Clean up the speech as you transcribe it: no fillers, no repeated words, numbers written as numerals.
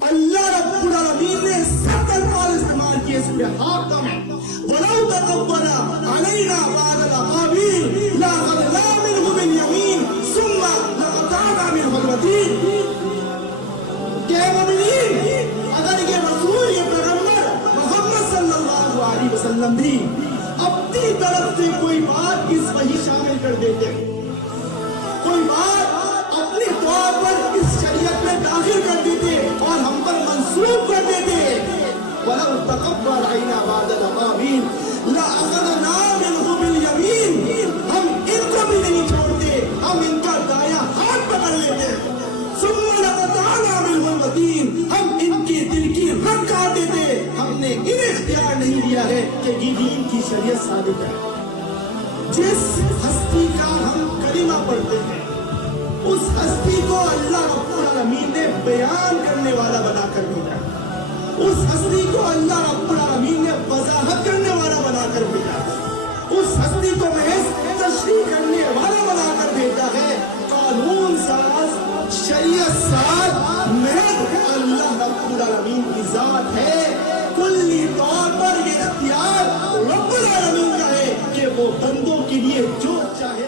اللہ رب العالمین نے 7 الفاظ استعمال کیے اس پہ حاکم وَلَوْ تَقَوَّلَ عَلَيْنَا بَعْضَ الْأَقَاوِيلِ لَأَخَذْنَا مِنْهُ بِالْيَمِينِ ثُمَّ لَقَطَعْنَا مِنْهُ الْوَتِينَ کہ مومنین اگر یہ رسول یہ پیغمبر محمد صلی اللہ علیہ وسلم بھی اپنی طرف سے کوئی بات اس وحی شامل کر دیتے کوئی بات اپنے طور پر اس شریعت میں داخل کر دیتے اور ہم پر منسوخ کر دیتے وَلَوْ تَقَبَّلْ عَلَيْنَا بَعْضَ الْأَقَاوِيلِ لَأَخَذْنَا مِنْهُ بِالْيَمِينِ ہم ان کو بھی نہیں چھوڑتے ہم ان کا دایاں ہاتھ پکڑ لیتے ثُمَّ لَقَطَعْنَا مِنْهُ الْوَتِينَ ہم ان کے دل کی رگ کاٹ دیتے ہم نے انہیں اختیار نہیں دیا ہے کہ یہ دین کی شریعت ثابت ہے جس ہستی کا ہم کلمہ پڑھتے ہیں اس ہستی کو اللہ رب العالمین نے بیان کرنے والا بنا کر بھیجا اس ہستی کو اللہ رب العالمین نے وضاحت کرنے والا بنا کر بھیجا اس ہستی کو محض تشریح کرنے والا بنا کر بھیجا ہے قانون ساز شریعت ساز محض اللہ رب العالمین کی ذات ہے کلی طور پر یہ اختیار رب العالمین کا ہے کہ وہ بندوں کے لیے جو چاہے